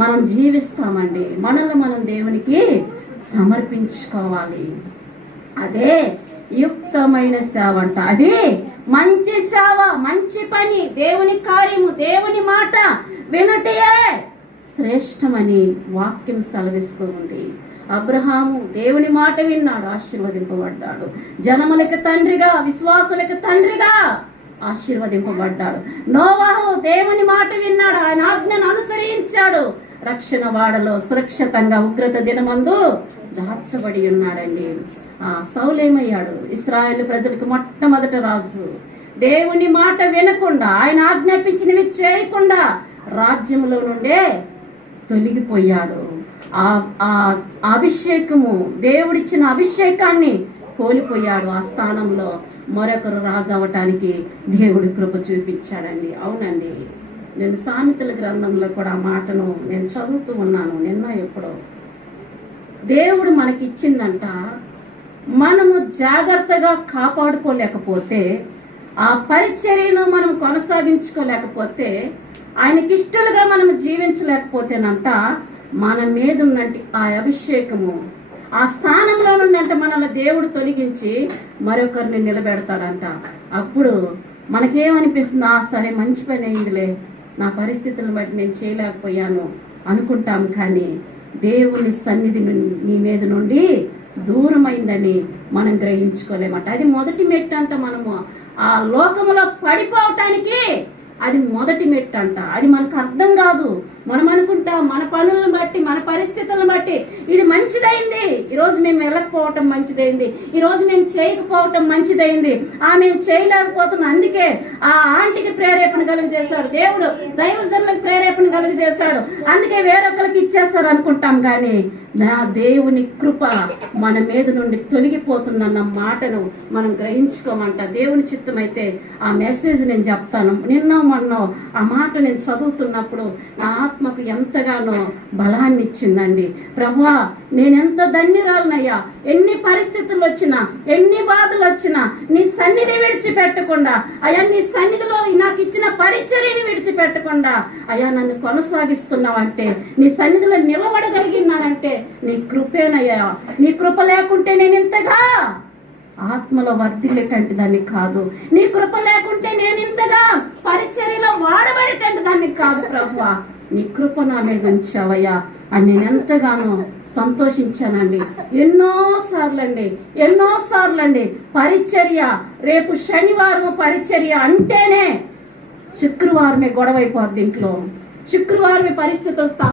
మనం జీవిస్తామండి. మనల్ని మనం దేవునికి సమర్పించుకోవాలి. అదే యుక్తమైన సేవ అంట. అది మంచి సేవ, మంచి పని, దేవుని కార్యము, దేవుని మాట వినుటయే శ్రేష్టమని వాక్యం సెలవిస్తూ ఉంది. అబ్రహాము దేవుని మాట విన్నాడు, ఆశీర్వదింపబడ్డాడు. జనములకు తండ్రిగా, విశ్వాసులకు తండ్రిగా ఆశీర్వదింపబడ్డాడు. నోవాహు దేవుని మాట విన్నాడు, ఆయన ఆజ్ఞను అనుసరించాడు. రక్షణ వాడలో సురక్షితంగా ఉగ్రత దినమందు దాచబడి ఉన్నాడండి. సౌలేమయ్యాడు, ఇశ్రాయేలు ప్రజలకు మొట్టమొదటి రాజు. దేవుని మాట వినకుండా, ఆయన ఆజ్ఞాపించినవి చేయకుండా రాజ్యంలో నుండే తొలగిపోయాడు. ఆ అభిషేకము, దేవుడిచ్చిన అభిషేకాన్ని కోల్పోయాడు. ఆ స్థానంలో మరొకరు రాజు అవటానికి దేవుడి కృప చూపించాడండి. అవునండి, నేను సామెతల గ్రంథంలో కూడా ఆ మాటను నేను చదువుతూ ఉన్నాను నిన్న ఎప్పుడో. దేవుడు మనకిచ్చిందంట, మనము జాగ్రత్తగా కాపాడుకోలేకపోతే, ఆ పరిచర్యను మనం కొనసాగించుకోలేకపోతే, ఆయనకిష్టలుగా మనం జీవించలేకపోతేనంట, మన మీద ఉన్నట్టు ఆ అభిషేకము, ఆ స్థానంలో నుండి మనల్ని దేవుడు తొలగించి మరొకరిని నిలబెడతాడంట. అప్పుడు మనకేమనిపిస్తుంది? సరే, మంచి పని అయిందిలే, నా పరిస్థితులను బట్టి నేను చేయలేకపోయాను అనుకుంటాం. కానీ దేవుని సన్నిధి నీ మీద నుండి దూరమైందని మనం గ్రహించుకోలేమట. అది మొదటి మెట్టు అంట. మనము ఆ లోకములో పడిపోవటానికి అది మొదటి మెట్టు అంట. అది మనకు అర్థం కాదు. మనం అనుకుంటాం మన పనులను బట్టి, మన పరిస్థితులను బట్టి ఇది మంచిదైంది, ఈరోజు మేము వెళ్ళకపోవటం మంచిదైంది, ఈరోజు మేము చేయకపోవటం మంచిదైంది, మేము చేయలేకపోతున్నాం, అందుకే ఆ ఆంటీకి ప్రేరేపణ కలిగజేశాడు దేవుడు, దైవజనులకు ప్రేరేపణ కలిగజేశాడు, అందుకే వేరొకరికి ఇచ్చేస్తారు అనుకుంటాం. కానీ నా దేవుని కృప మన మీద నుండి తొలగిపోతుందన్న మాటను మనం గ్రహించుకోమంట. దేవుని చిత్తం అయితే ఆ మెసేజ్ నేను చెప్తాను. నిన్నో మొన్నో ఆ మాట నేను చదువుతున్నప్పుడు నా ఆత్మకు ఎంతగానో బలాన్ని ఇచ్చిందండి. ప్రభువా, నేనెంత ధన్యురాలనయ్యా, ఎన్ని పరిస్థితులు వచ్చినా, ఎన్ని బాధలు వచ్చినా నీ సన్నిధి విడిచిపెట్టకుండా, అయ్యా నీ సన్నిధిలో నాకు ఇచ్చిన పరిచర్యని విడిచిపెట్టకుండా అయ్యా నన్ను కొనసాగిస్తున్నావంటే, నీ సన్నిధిలో నిలబడగలిగినానంటే నీ కృపేనయ్యా. నీ కృప లేకుంటే నేను ఇంతగా ఆత్మలో వర్ధిల్లేటంటే దాన్ని కాదు, నీ కృప లేకుంటే నేను ఇంతగా పరిచర్యలో వాడబడేటంటే దాన్ని కాదు. ప్రభువా, నీ కృప నా మీద ఉంచావయ్యా అని నేను ఎంతగానో సంతోషించానండి. ఎన్నోసార్లు అండి పరిచర్య, రేపు శనివారం పరిచర్య అంటేనే శుక్రవారమే గొడవ అయిపోద్ది ఇంట్లో. శుక్రవారమే పరిస్థితులు